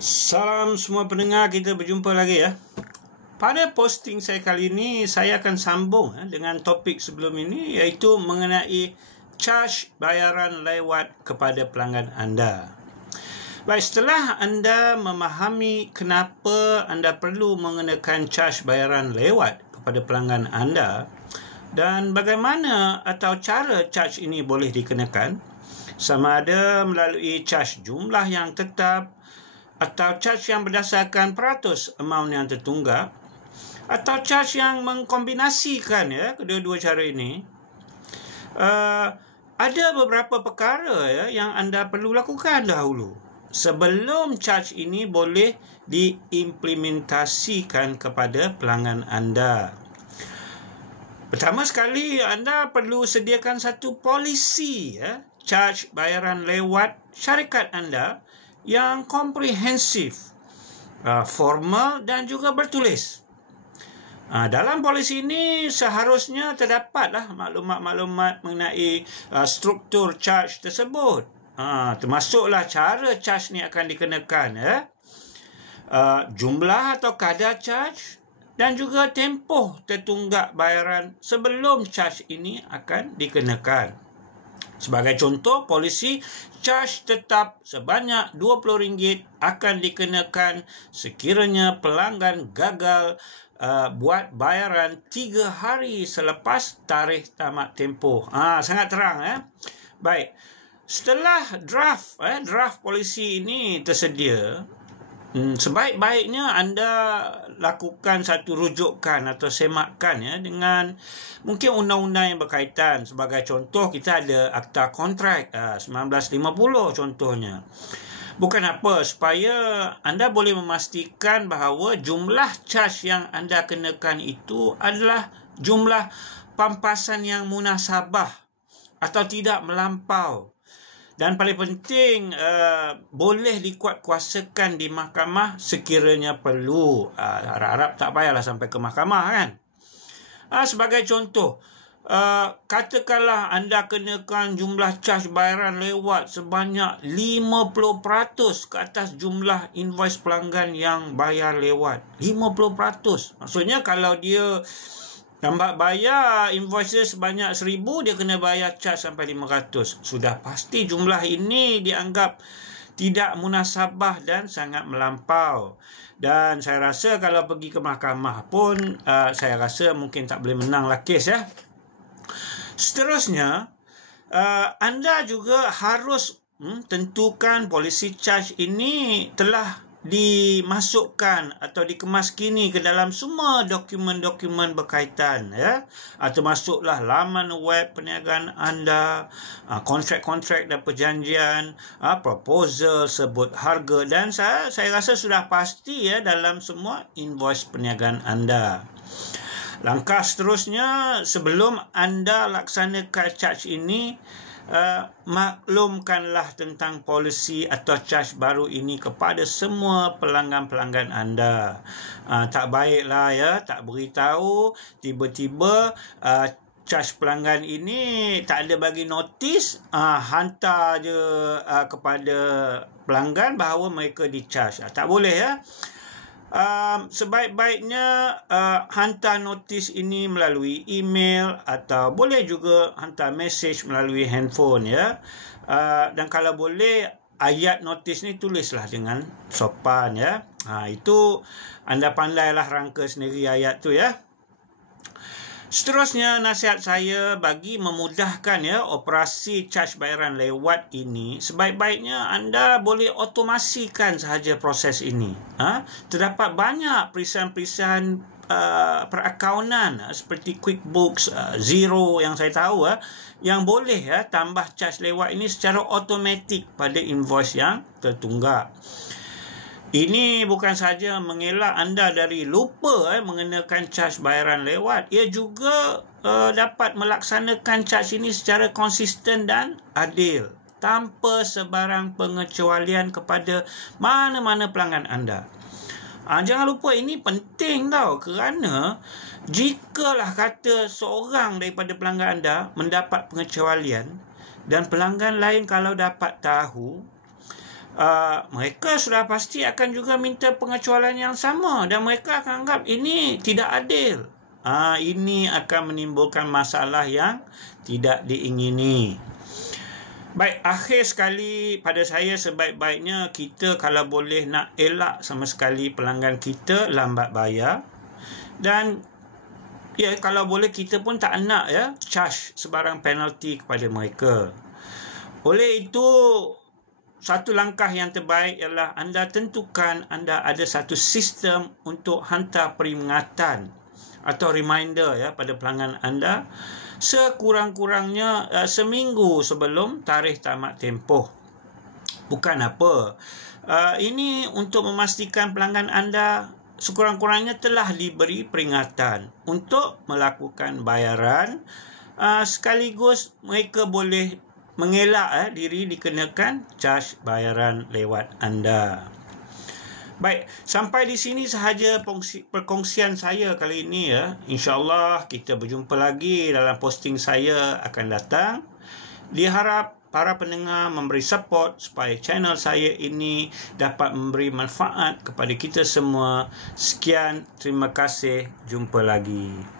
Salam semua pendengar, kita berjumpa lagi ya. Pada posting saya kali ini, saya akan sambung dengan topik sebelum ini, iaitu mengenai charge bayaran lewat kepada pelanggan anda. Baik, setelah anda memahami kenapa anda perlu mengenakan charge bayaran lewat kepada pelanggan anda dan bagaimana atau cara charge ini boleh dikenakan, sama ada melalui charge jumlah yang tetap atau charge yang berdasarkan peratus amount yang tertunggak, atau charge yang mengkombinasikan kedua-dua cara ini. Ada beberapa perkara yang anda perlu lakukan dahulu sebelum charge ini boleh diimplementasikan kepada pelanggan anda. Pertama sekali, anda perlu sediakan satu polisi charge bayaran lewat syarikat anda yang komprehensif, formal dan juga bertulis. Dalam polisi ini seharusnya terdapatlah maklumat-maklumat mengenai struktur charge tersebut. Termasuklah cara charge ni akan dikenakan, jumlah atau kadar charge dan juga tempoh tertunggak bayaran sebelum charge ini akan dikenakan. Sebagai contoh, polisi charge tetap sebanyak RM20 akan dikenakan sekiranya pelanggan gagal buat bayaran 3 hari selepas tarikh tamat tempoh. Sangat terang. Baik. Setelah draft polisi ini tersedia, sebaik-baiknya anda lakukan satu rujukan atau semakan dengan mungkin undang-undang yang berkaitan. Sebagai contoh, kita ada Akta Kontrak 1950 contohnya. Bukan apa, supaya anda boleh memastikan bahawa jumlah charge yang anda kenakan itu adalah jumlah pampasan yang munasabah atau tidak melampau. Dan paling penting, boleh dikuatkuasakan di mahkamah sekiranya perlu. Harap-harap tak payahlah sampai ke mahkamah kan. Sebagai contoh, katakanlah anda kenakan jumlah charge bayaran lewat sebanyak 50% ke atas jumlah invoice pelanggan yang bayar lewat. 50%. Maksudnya kalau dia nampak bayar invoice sebanyak 1,000, dia kena bayar charge sampai 500. Sudah pasti jumlah ini dianggap tidak munasabah dan sangat melampau. Dan saya rasa kalau pergi ke mahkamah pun, saya rasa mungkin tak boleh menanglah kes Seterusnya, anda juga harus tentukan polisi charge ini telah dimasukkan atau dikemaskini ke dalam semua dokumen-dokumen berkaitan termasuklah laman web perniagaan anda, kontrak-kontrak dan perjanjian, proposal, sebut harga, dan saya rasa sudah pasti dalam semua invoice perniagaan anda. Langkah seterusnya, sebelum anda laksanakan charge ini, maklumkanlah tentang polisi atau charge baru ini kepada semua pelanggan-pelanggan anda. Tak baiklah tak beritahu tiba-tiba charge pelanggan ini tak ada bagi notis, hantar je kepada pelanggan bahawa mereka di-charge. Tak boleh sebaik-baiknya hantar notis ini melalui email atau boleh juga hantar message melalui handphone dan kalau boleh ayat notis ni tulislah dengan sopan itu anda pandailah rangka sendiri ayat tu Seterusnya, nasihat saya bagi memudahkan operasi charge bayaran lewat ini, sebaik-baiknya anda boleh otomasikan sahaja proses ini. Terdapat banyak perisahan-perisahan perakaunan seperti QuickBooks, Xero yang saya tahu yang boleh tambah charge lewat ini secara automatik pada invoice yang tertunggak. Ini bukan sahaja mengelak anda dari lupa mengenakan charge bayaran lewat, ia juga dapat melaksanakan charge ini secara konsisten dan adil tanpa sebarang pengecualian kepada mana-mana pelanggan anda. Jangan lupa, ini penting kerana jikalah kata seorang daripada pelanggan anda mendapat pengecualian dan pelanggan lain kalau dapat tahu, mereka sudah pasti akan juga minta pengecualian yang sama dan mereka akan anggap ini tidak adil. Ini akan menimbulkan masalah yang tidak diingini. Baik, akhir sekali pada saya, sebaik-baiknya kita kalau boleh nak elak sama sekali pelanggan kita lambat bayar. Dan ya, kalau boleh kita pun tak nak charge sebarang penalti kepada mereka. Oleh itu, satu langkah yang terbaik ialah anda tentukan anda ada satu sistem untuk hantar peringatan atau reminder pada pelanggan anda sekurang-kurangnya seminggu sebelum tarikh tamat tempoh. Bukan apa. Ini untuk memastikan pelanggan anda sekurang-kurangnya telah diberi peringatan untuk melakukan bayaran, sekaligus mereka boleh mengelak diri dikenakan caj bayaran lewat anda. Baik, sampai di sini sahaja perkongsian saya kali ini InsyaAllah kita berjumpa lagi dalam posting saya akan datang. Diharap para pendengar memberi support supaya channel saya ini dapat memberi manfaat kepada kita semua. Sekian, terima kasih, jumpa lagi.